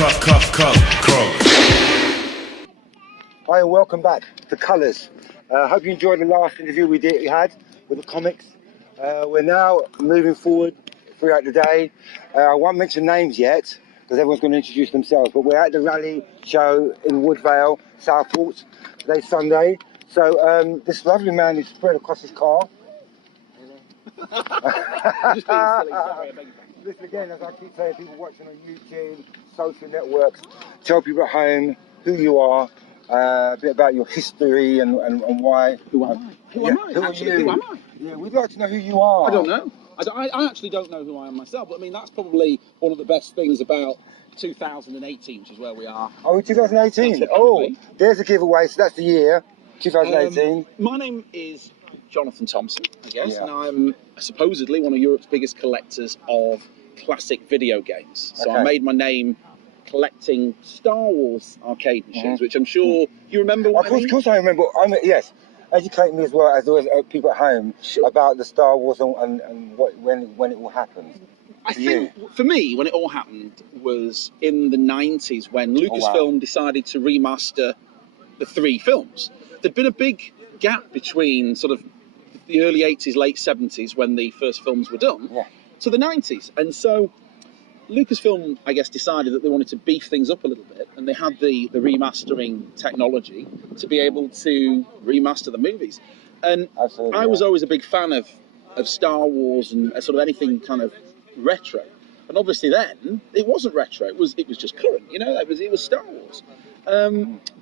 Hi and welcome back to Colours. Hope you enjoyed the last interview we had with the comics. We're now moving forward throughout the day. I won't mention names yet because everyone's going to introduce themselves, but we're at the rally show in Woodvale, Southport. Today's Sunday. So this lovely man is spread across his car. I'm just being silly, sorry, I beg your pardon. Listen again, as I keep saying, people watching on YouTube, social networks, tell people at home who you are, a bit about your history and why. Who am I? Who am I? Who Actually, are you? who am I? Yeah, we'd like to know who you are. I don't know. I actually don't know who I am myself, but I mean, that's probably one of the best things about 2018, which is where we are. Oh, 2018. Oh, there's a giveaway, so that's the year, 2018. My name is Jonathan Thompson, I guess, and I'm supposedly one of Europe's biggest collectors of classic video games. So I made my name collecting Star Wars arcade machines, which I'm sure you remember. Of course I remember. Yes. Educate me as well as always, people at home about the Star Wars and when it all happened. I think for me, when it all happened was in the 90s when Lucasfilm decided to remaster the 3 films. There'd been a big gap between sort of the early 80s, late 70s when the first films were done to the 90s. And so Lucasfilm, I guess, decided that they wanted to beef things up a little bit, and they had the remastering technology to be able to remaster the movies. And I was always a big fan of Star Wars and sort of anything kind of retro. And obviously then it wasn't retro; it was just current. You know, it was Star Wars.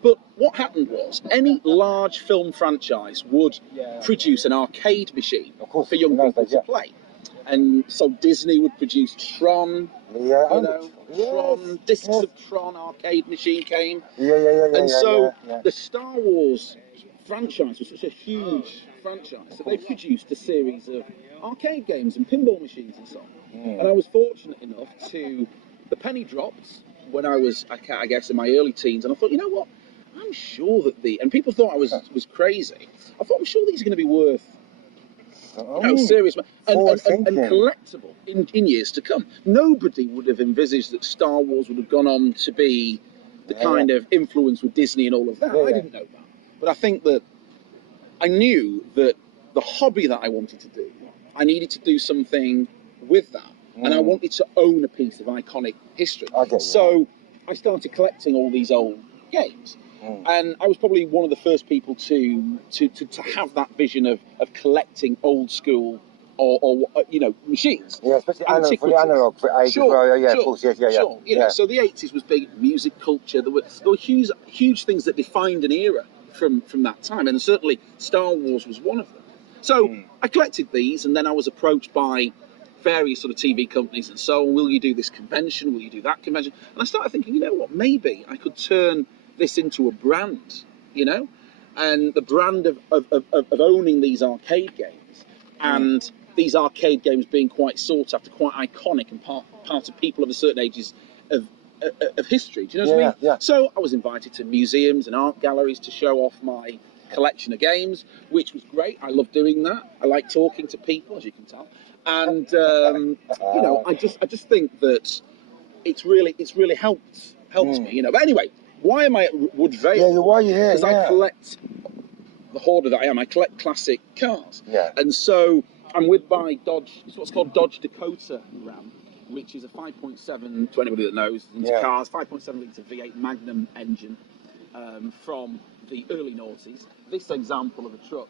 But what happened was any large film franchise would produce an arcade machine for young people to play. And so Disney would produce TRON, TRON, discs of TRON arcade machine came. And so the Star Wars franchise was such a huge franchise that they produced a series of arcade games and pinball machines and so on. And I was fortunate enough the penny dropped when I was, I guess, in my early teens, and I thought, you know what, I'm sure that and people thought I was crazy. I thought, I'm sure these are going to be worth serious and collectible in years to come. Nobody would have envisaged that Star Wars would have gone on to be the kind of influence with Disney and all of that. I didn't know that. But I think that I knew that the hobby that I wanted to do, I needed to do something with that. And I wanted to own a piece of iconic history. So I started collecting all these old games. And I was probably one of the first people to have that vision of collecting old school or machines. Yeah, especially for the analog age as well. Of course, Sure. You know, so the 80s was big music culture. There were huge things that defined an era from that time, and certainly Star Wars was one of them. So I collected these, and then I was approached by various sort of TV companies and so on. Will you do this convention? Will you do that convention? And I started thinking, you know what, maybe I could turn this into a brand, you know, and the brand of owning these arcade games, and these arcade games being quite sought after, quite iconic, and part of people of a certain ages of history. Do you know what I mean? Yeah. So I was invited to museums and art galleries to show off my collection of games, which was great. I love doing that. I like talking to people, as you can tell, and you know, I just think that it's really helped me, you know. But anyway, why am I at Woodvale? Yeah, why are you here? Because I collect, the hoarder that I am, I collect classic cars. And so I'm with my Dodge, it's what's called Dodge Dakota Ram, which is a 5.7, to anybody that knows, into cars, 5.7 litre V8 Magnum engine from the early noughties. This example of a truck,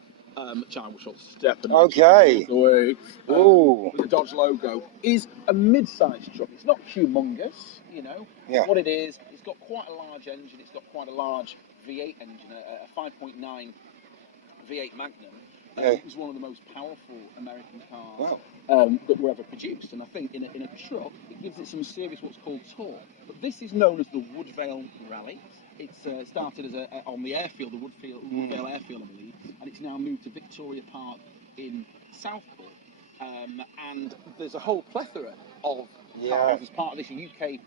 which I shall step and away, with the Dodge logo, is a mid-sized truck. It's not humongous, you know. What it is, it's got quite a large engine. It's got quite a large V8 engine, a 5.9 V8 Magnum. It was one of the most powerful American cars that were ever produced. And I think in a truck, it gives it some serious what's called torque. But this is known as the Woodvale Rally. It's started as on the airfield, the Woodvale airfield, I believe, and it's now moved to Victoria Park in Southport. And there's a whole plethora of cars as part of this UK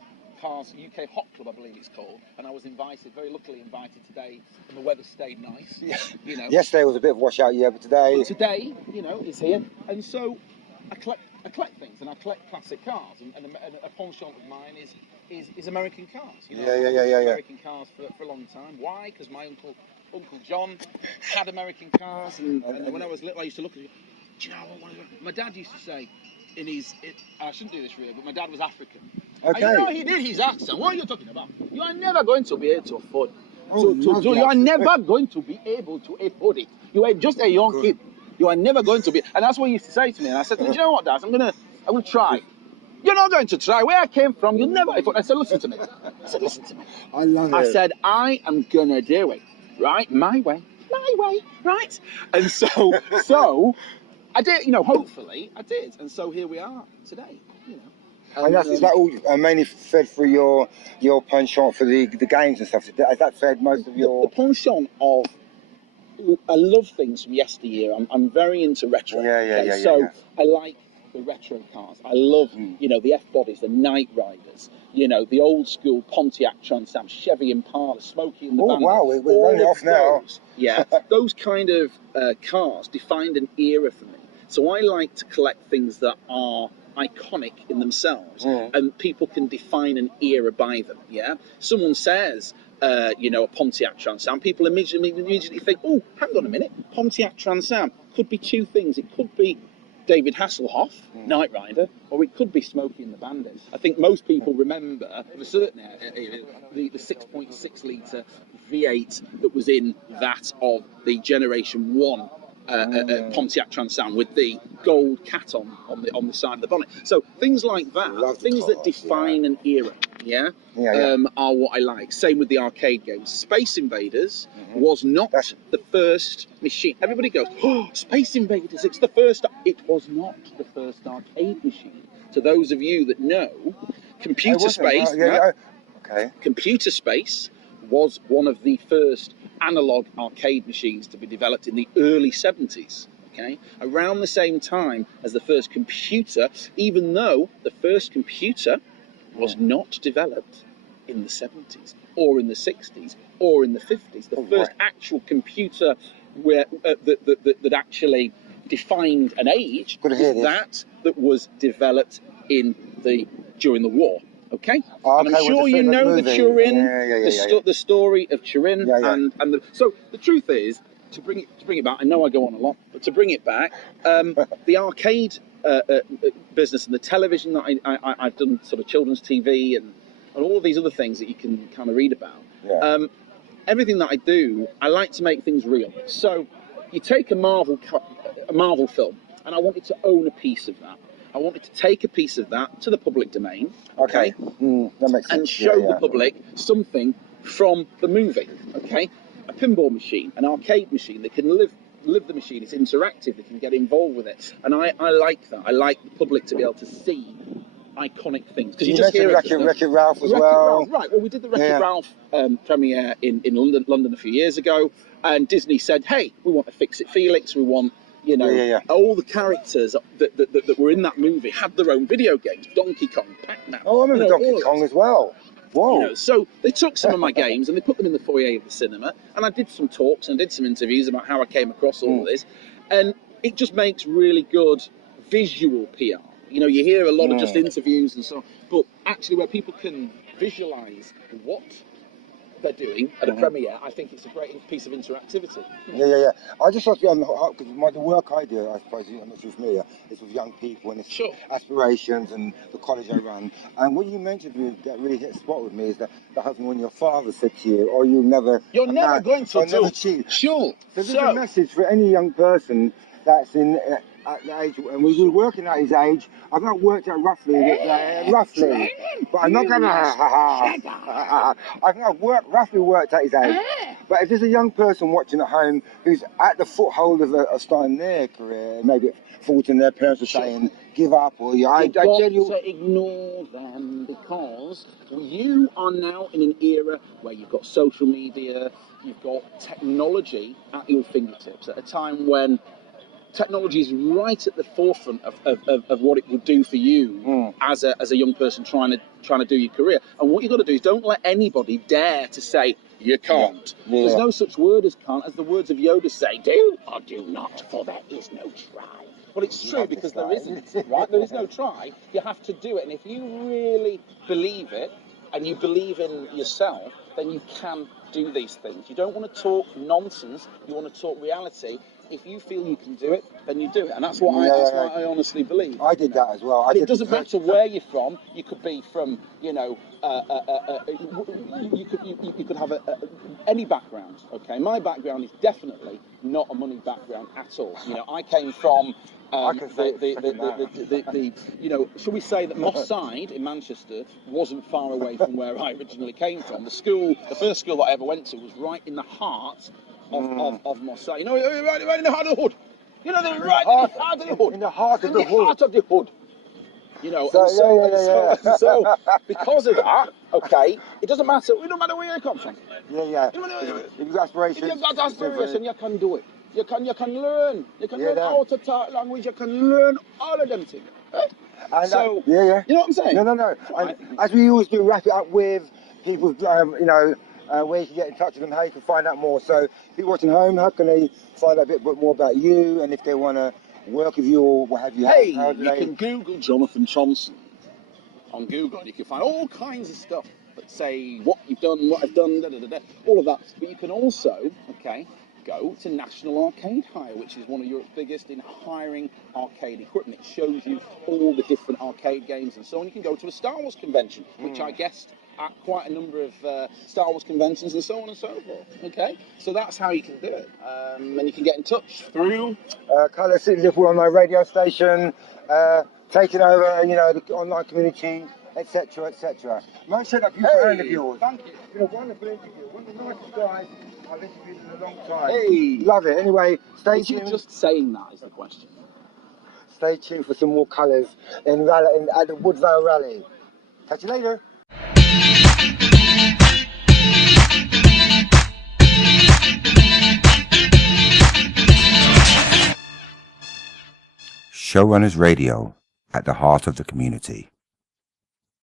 Hot Club, I believe it's called. And I was invited, very luckily invited today, and the weather stayed nice. You know, yesterday was a bit of a washout, but today. But today, you know, is here, and so I collect things, and I collect classic cars. And a penchant of mine is is American cars. You know, Yeah. American cars for a long time. Why? Because my Uncle John had American cars, and when I was little, I used to look at it. Do you know what? My dad used to say, I shouldn't do this really, but my dad was African. Okay. And you know, he did his accent. What are you talking about? You are never going to be able to afford. You are never going to be able to afford it. You are just a young kid. You are never going to be. And that's what he used to say to me. And I said, do you know what, Dad? I'm gonna try. You're not going to try. Where I came from, you'll never. I said, listen to me. I love it. I said, I am gonna do it, right? My way, right? And so I did. You know, hopefully I did. And so here we are today. You know. And is that all mainly fed through your penchant for the games and stuff? Has that fed most of your... The penchant of... I love things from yesteryear. I'm very into retro. So I like the retro cars. I love, you know, the F-bodies, the Knight Riders, you know, the old school Pontiac Trans Am, Chevy Impala, Smokey and the Bandit. Oh, wow, we're running off now. Yeah, those kind of cars defined an era for me. So I like to collect things that are iconic in themselves, and people can define an era by them. Yeah, someone says, you know, a Pontiac Trans Am, people immediately think, oh, hang on a minute, Pontiac Trans Am could be two things. It could be David Hasselhoff, Knight Rider, or it could be Smokey and the Bandit. I think most people remember, of a certain era, the 6.6 litre V8 that was in that of the Generation 1 Pontiac Trans Am with the gold cat on the side of the bonnet. So things like that, things that define an era, are what I like. Same with the arcade games. Space Invaders was not the first machine. Everybody goes, oh, Space Invaders, it's the first. It was not the first arcade machine. To those of you that know, Computer Space was one of the first analog arcade machines to be developed in the early 70s, okay? Around the same time as the first computer, even though the first computer was not developed in the 70s or in the 60s or in the 50s. The first actual computer that actually defined an age is that was developed during the war. Okay, and I'm sure you know the Turin, the story of Turin, so the truth is, to bring it back. I know I go on a lot, but to bring it back, the arcade business and the television that I've done, sort of children's TV and all of these other things that you can kind of read about. Everything that I do, I like to make things real. So you take a Marvel film, and I wanted to own a piece of that. I wanted to take a piece of that to the public domain, okay, that makes sense. And show the public something from the movie, okay? A pinball machine, an arcade machine, they can live the machine, it's interactive, they can get involved with it. And I like that. I like the public to be able to see iconic things. Because you just hear Wreck-It Ralph as well. Right, well, we did the Wreck-It Ralph premiere in London a few years ago, and Disney said, hey, we want a Fix-It Felix, we want... You know, all the characters that were in that movie had their own video games. Donkey Kong, Pac-Man. Oh, I remember Donkey Kong as well. Whoa. You know, so they took some of my games and they put them in the foyer of the cinema. And I did some talks and I did some interviews about how I came across all of this. And it just makes really good visual PR. You know, you hear a lot of just interviews and so on. But actually where people can visualise what they're doing at a premiere, I think it's a great piece of interactivity. I just thought, because the work I do, I suppose, I'm not sure familiar, is with young people and it's aspirations and the college I run. And what you mentioned that really hit a spot with me is that the husband, when your father said to you, "Oh, you're never going to cheat." Sure. So this is a message for any young person that's in at the age, and we've been working at his age. I've not worked out roughly, but I'm not going to. I've roughly worked at his age. But if there's a young person watching at home who's at the foothold of starting their career, maybe faulting their parents for saying, "Give up," or You've got to ignore them, because you are now in an era where you've got social media, you've got technology at your fingertips at a time when technology is right at the forefront of what it will do for you as a young person trying to do your career. And what you've got to do is don't let anybody dare to say you can't. There's no such word as can't, as the words of Yoda say, do or do not, for there is no try. Well, it's true, because there isn't, right? There is no try. You have to do it. And if you really believe it, and you believe in yourself, then you can do these things. You don't want to talk nonsense, you want to talk reality. If you feel you can do it, then you do it, and that's what what I honestly believe. I did that as well. It doesn't matter where you're from. You could be from, you could have any background. Okay, my background is definitely not a money background at all. I came from shall we say that Moss Side in Manchester wasn't far away from where I originally came from. The first school that I ever went to was right in the heart of Moss Side. Right in the heart of the hood. In the heart of the hood. In the heart of the hood. Heart of the hood. So because of that, okay, it doesn't matter. It don't matter where you come from. Yeah. If you've got aspirations, if you've got aspiration, you can do it. You can learn. You can learn how to talk language. You can learn all of them things. And so you know what I'm saying? No. And as we always do, wrap it up with people, where you can get in touch with them, how you can find out more. So people watching home, how can they find out a bit more about you, and if they want to work with you or what have you? Hey, you can Google Jonathan Thompson on Google, and you can find all kinds of stuff that say what you've done, what I've done, all of that. But you can also, go to National Arcade Hire, which is one of Europe's biggest in hiring arcade equipment. It shows you all the different arcade games and so on. You can go to a Star Wars convention, which I guessed at quite a number of Star Wars conventions and so on and so forth. Okay, so that's how you can do it, and you can get in touch through Colour City Liverpool online radio station, taking over, the online community, etc., etc. Make sure that beautiful hand of yours. Thank you. It's been a wonderful interview. One of the nicest guys I've interviewed in a long time. Hey, love it. Anyway, stay tuned. tuned. Just saying that is the question. Stay tuned for some more colours at the Woodvale rally. Catch you later. Showrunners Radio, at the heart of the community.